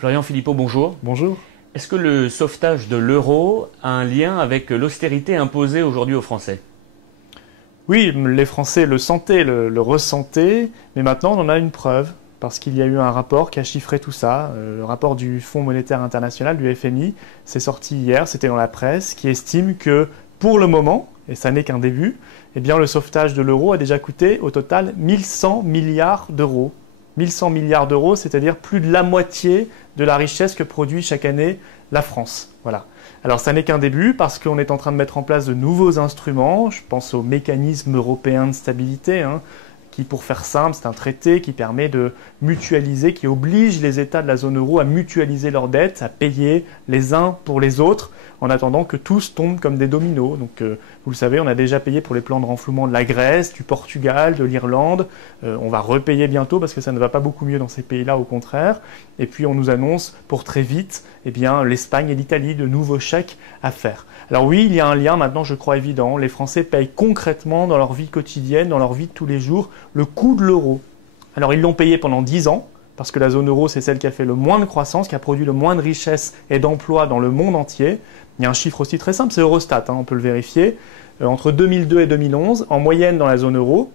Florian Philippot, bonjour. Bonjour. Est-ce que le sauvetage de l'euro a un lien avec l'austérité imposée aujourd'hui aux Français? Oui, les Français le sentaient, le ressentaient, mais maintenant on en a une preuve, parce qu'il y a eu un rapport qui a chiffré tout ça, le rapport du Fonds monétaire international, du FMI, c'est sorti hier, c'était dans la presse, qui estime que pour le moment, et ça n'est qu'un début, eh bien le sauvetage de l'euro a déjà coûté au total 1100 milliards d'euros. 1100 milliards d'euros, c'est-à-dire plus de la moitié de la richesse que produit chaque année la France. Voilà. Alors ça n'est qu'un début parce qu'on est en train de mettre en place de nouveaux instruments. Je pense au mécanisme européen de stabilité, qui, pour faire simple, c'est un traité qui permet de mutualiser, qui oblige les États de la zone euro à mutualiser leurs dettes, à payer les uns pour les autres, en attendant que tous tombent comme des dominos. Donc, vous le savez, on a déjà payé pour les plans de renflouement de la Grèce, du Portugal, de l'Irlande. On va repayer bientôt parce que ça ne va pas beaucoup mieux dans ces pays-là, au contraire. Et puis, on nous annonce pour très vite, l'Espagne et l'Italie, de nouveaux chèques à faire. Alors oui, il y a un lien maintenant, je crois, évident. Les Français payent concrètement dans leur vie quotidienne, dans leur vie de tous les jours, le coût de l'euro. Alors, ils l'ont payé pendant 10 ans. Parce que la zone euro, c'est celle qui a fait le moins de croissance, qui a produit le moins de richesse et d'emplois dans le monde entier. Il y a un chiffre aussi très simple, c'est Eurostat, on peut le vérifier. Entre 2002 et 2011, en moyenne dans la zone euro,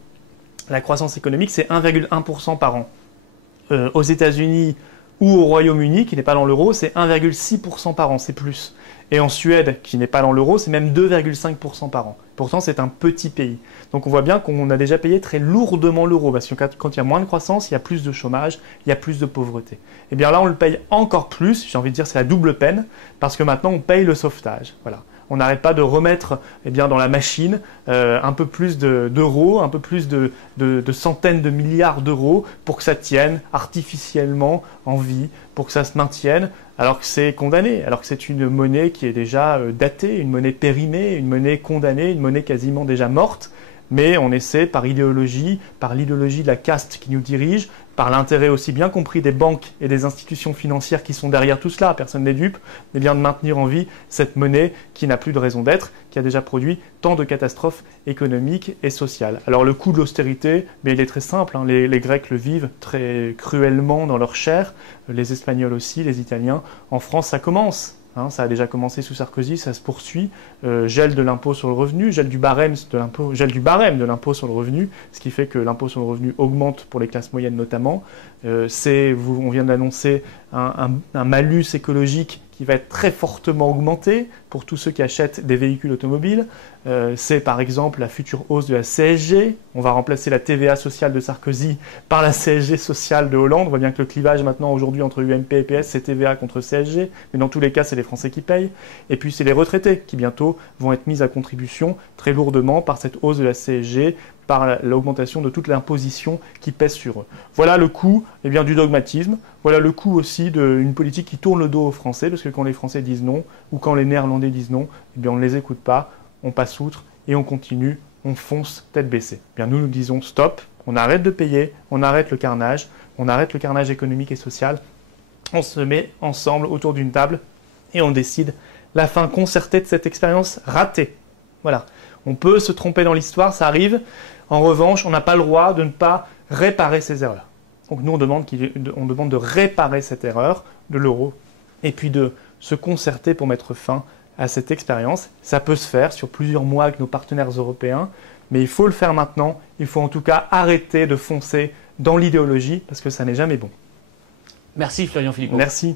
la croissance économique, c'est 1,1% par an. Aux États-Unis ou au Royaume-Uni, qui n'est pas dans l'euro, c'est 1,6% par an, c'est plus. Et en Suède, qui n'est pas dans l'euro, c'est même 2,5% par an. Pourtant, c'est un petit pays. Donc on voit bien qu'on a déjà payé très lourdement l'euro, parce que quand il y a moins de croissance, il y a plus de chômage, il y a plus de pauvreté. Et bien là, on le paye encore plus, j'ai envie de dire c'est la double peine, parce que maintenant on paye le sauvetage. Voilà. On n'arrête pas de remettre dans la machine un peu plus d'euros, un peu plus de centaines de milliards d'euros pour que ça tienne artificiellement en vie, pour que ça se maintienne, alors que c'est condamné, alors que c'est une monnaie qui est déjà datée, une monnaie périmée, une monnaie condamnée, une monnaie quasiment déjà morte. Mais on essaie par l'idéologie de la caste qui nous dirige, par l'intérêt aussi bien compris des banques et des institutions financières qui sont derrière tout cela, personne n'est dupe, de maintenir en vie cette monnaie qui n'a plus de raison d'être, qui a déjà produit tant de catastrophes économiques et sociales. Alors le coût de l'austérité, il est très simple, les Grecs le vivent très cruellement dans leur chair, les Espagnols aussi, les Italiens. En France, ça commence. Ça a déjà commencé sous Sarkozy, ça se poursuit. Gel de l'impôt sur le revenu, gel du barème de l'impôt sur le revenu, ce qui fait que l'impôt sur le revenu augmente pour les classes moyennes notamment. On vient d'annoncer un malus écologique qui va être très fortement augmenté pour tous ceux qui achètent des véhicules automobiles. C'est par exemple la future hausse de la CSG. On va remplacer la TVA sociale de Sarkozy par la CSG sociale de Hollande. On voit bien que le clivage maintenant aujourd'hui entre UMP et PS, c'est TVA contre CSG. Mais dans tous les cas, c'est les Français qui payent. Et puis c'est les retraités qui bientôt vont être mis à contribution très lourdement par cette hausse de la CSG, par l'augmentation de toute l'imposition qui pèse sur eux. Voilà le coût du dogmatisme, voilà le coût aussi d'une politique qui tourne le dos aux Français, parce que quand les Français disent non, ou quand les Néerlandais disent non, on ne les écoute pas, on passe outre et on continue, on fonce tête baissée. Nous disons stop, on arrête de payer, on arrête le carnage économique et social, on se met ensemble autour d'une table et on décide la fin concertée de cette expérience ratée. Voilà. On peut se tromper dans l'histoire, ça arrive. En revanche, on n'a pas le droit de ne pas réparer ces erreurs. Donc nous, on demande de réparer cette erreur de l'euro et puis de se concerter pour mettre fin à cette expérience. Ça peut se faire sur plusieurs mois avec nos partenaires européens, mais il faut le faire maintenant. Il faut en tout cas arrêter de foncer dans l'idéologie parce que ça n'est jamais bon. Merci Florian Philippot. Merci.